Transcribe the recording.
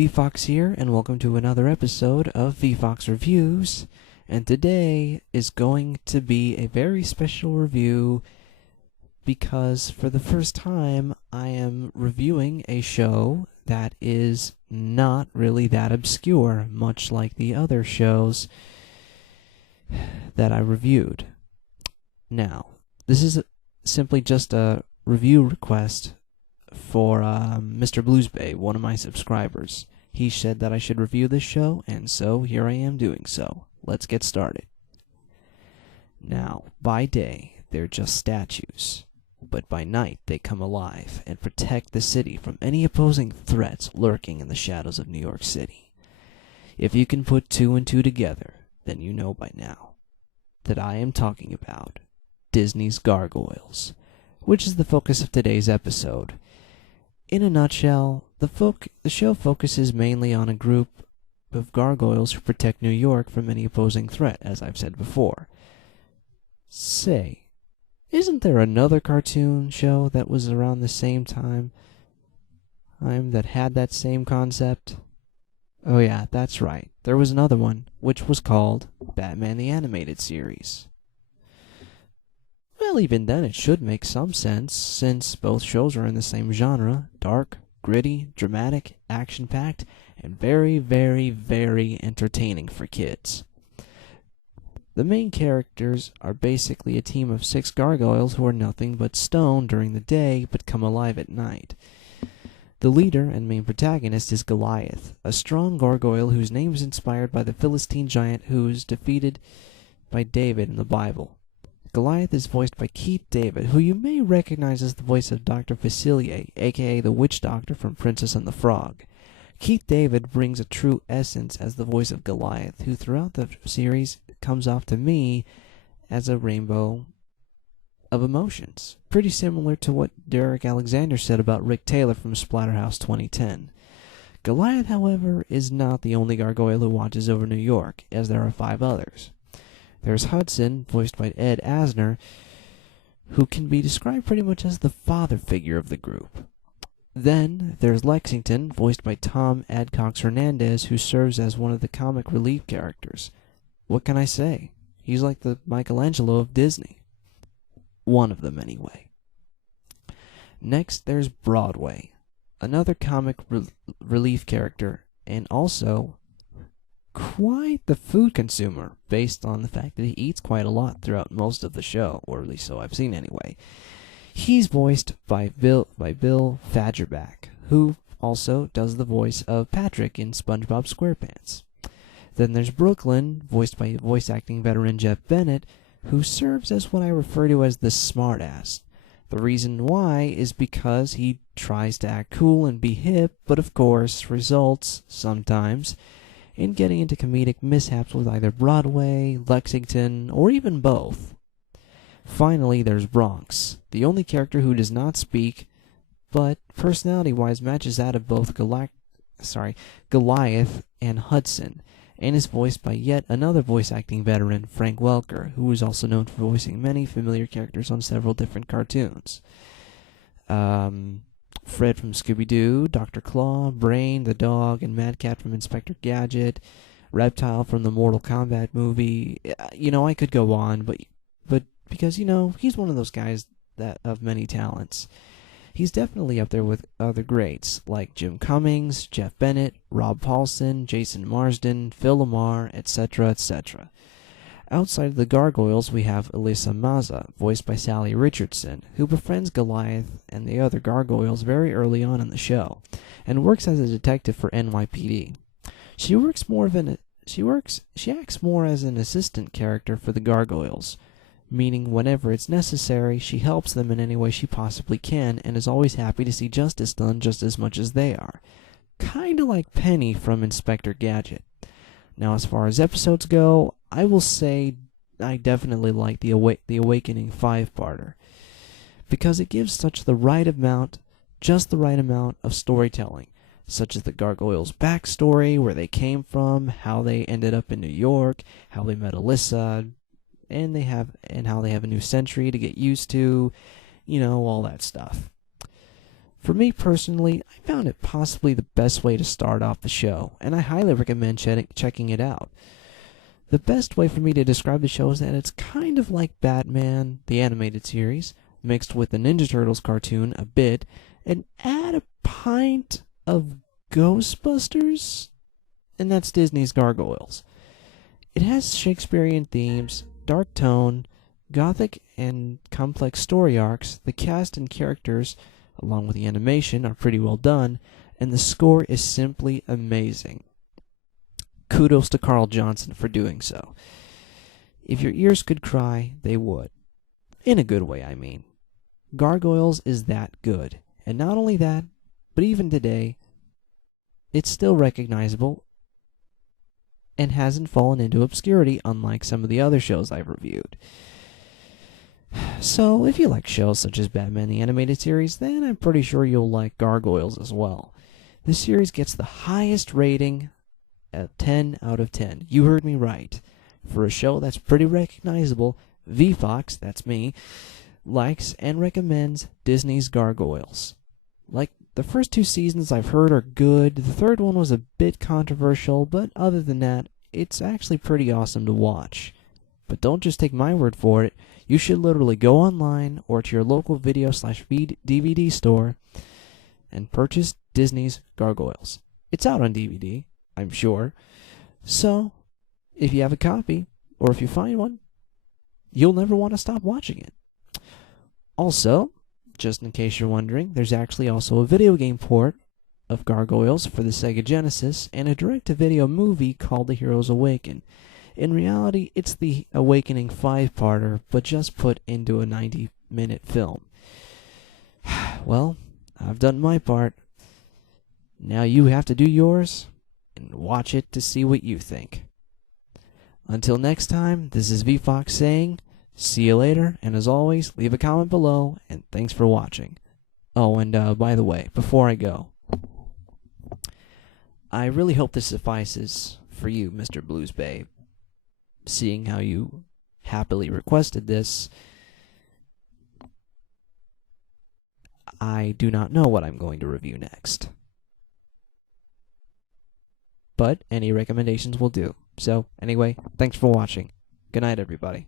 VFox here, and welcome to another episode of VFox Reviews. And today is going to be a very special review because for the first time I am reviewing a show that is not really that obscure, much like the other shows that I reviewed. Now, this is simply just a review request for Mr. Bluesbay, one of my subscribers. He said that I should review this show, and so here I am doing so. Let's get started. Now, by day, they're just statues, but by night they come alive and protect the city from any opposing threats lurking in the shadows of New York City. If you can put two and two together, then you know by now that I am talking about Disney's Gargoyles, which is the focus of today's episode. In a nutshell, the show focuses mainly on a group of gargoyles who protect New York from any opposing threat, as I've said before. Say, isn't there another cartoon show that was around the same time that had that same concept? Oh yeah, that's right. There was another one, which was called Batman the Animated Series. Well, even then it should make some sense, since both shows are in the same genre: dark, gritty, dramatic, action-packed, and very, very, very entertaining for kids. The main characters are basically a team of 6 gargoyles who are nothing but stone during the day, but come alive at night. The leader and main protagonist is Goliath, a strong gargoyle whose name is inspired by the Philistine giant who is defeated by David in the Bible. Goliath is voiced by Keith David, who you may recognize as the voice of Dr. Facilier, aka the Witch Doctor from Princess and the Frog. Keith David brings a true essence as the voice of Goliath, who throughout the series comes off to me as a rainbow of emotions, pretty similar to what Derek Alexander said about Rick Taylor from Splatterhouse 2010. Goliath, however, is not the only gargoyle who watches over New York, as there are 5 others. There's Hudson, voiced by Ed Asner, who can be described pretty much as the father figure of the group. Then there's Lexington, voiced by Tom Adcox Hernandez, who serves as one of the comic relief characters. What can I say? He's like the Michelangelo of Disney. One of them, anyway. Next, there's Broadway, another comic relief character, and also quite the food consumer, based on the fact that he eats quite a lot throughout most of the show, or at least so I've seen anyway. He's voiced by Bill Fagerback, who also does the voice of Patrick in SpongeBob SquarePants. Then there's Brooklyn, voiced by voice acting veteran Jeff Bennett, who serves as what I refer to as the smartass. The reason why is because he tries to act cool and be hip, but of course results, sometimes, in getting into comedic mishaps with either Broadway, Lexington, or even both. Finally, there's Bronx, the only character who does not speak, but personality-wise matches that of both Goliath and Hudson, and is voiced by yet another voice-acting veteran, Frank Welker, who is also known for voicing many familiar characters on several different cartoons. Fred from Scooby-Doo, Dr. Claw, Brain, the dog, and Mad Cat from Inspector Gadget, Reptile from the Mortal Kombat movie. I could go on, but because, he's one of those guys that of many talents. He's definitely up there with other greats, like Jim Cummings, Jeff Bennett, Rob Paulson, Jason Marsden, Phil Lamar, etc., etc. Outside of the Gargoyles, we have Alyssa Maza, voiced by Sally Richardson, who befriends Goliath and the other gargoyles very early on in the show, and works as a detective for NYPD. She acts more as an assistant character for the gargoyles, meaning whenever it's necessary, she helps them in any way she possibly can, and is always happy to see justice done just as much as they are. Kinda like Penny from Inspector Gadget. Now, as far as episodes go, I will say I definitely like the Awakening 5-parter, because it gives just the right amount of storytelling, such as the Gargoyles' backstory, where they came from, how they ended up in New York, how they met Alyssa, and how they have a new century to get used to, all that stuff. For me personally, I found it possibly the best way to start off the show, and I highly recommend checking it out. The best way for me to describe the show is that it's kind of like Batman, the animated series, mixed with the Ninja Turtles cartoon a bit, and add a pint of Ghostbusters, and that's Disney's Gargoyles. It has Shakespearean themes, dark tone, gothic and complex story arcs. The cast and characters, along with the animation, are pretty well done, and the score is simply amazing. Kudos to Carl Johnson for doing so. If your ears could cry, they would. In a good way, I mean. Gargoyles is that good. And not only that, but even today, it's still recognizable and hasn't fallen into obscurity unlike some of the other shows I've reviewed. So, if you like shows such as Batman the Animated Series, then I'm pretty sure you'll like Gargoyles as well. This series gets the highest rating at 10 out of 10. You heard me right. For a show that's pretty recognizable, VFox, that's me, likes and recommends Disney's Gargoyles. Like, the first 2 seasons I've heard are good. The third one was a bit controversial, but other than that, it's actually pretty awesome to watch. But don't just take my word for it. You should literally go online or to your local video/DVD store and purchase Disney's Gargoyles. It's out on DVD, I'm sure. So, if you have a copy, or if you find one, you'll never want to stop watching it. Also, just in case you're wondering, there's actually also a video game port of Gargoyles for the Sega Genesis and a direct-to-video movie called The Heroes Awaken. In reality, it's the Awakening 5-parter, but just put into a 90-minute film. Well, I've done my part. Now you have to do yours and watch it to see what you think. Until next time, this is VFox saying, see you later, and as always, leave a comment below, and thanks for watching. Oh, and by the way, before I go, I really hope this suffices for you, Mr. Blues Babe. Seeing how you happily requested this, I do not know what I'm going to review next. But any recommendations will do. So, anyway, thanks for watching. Good night, everybody.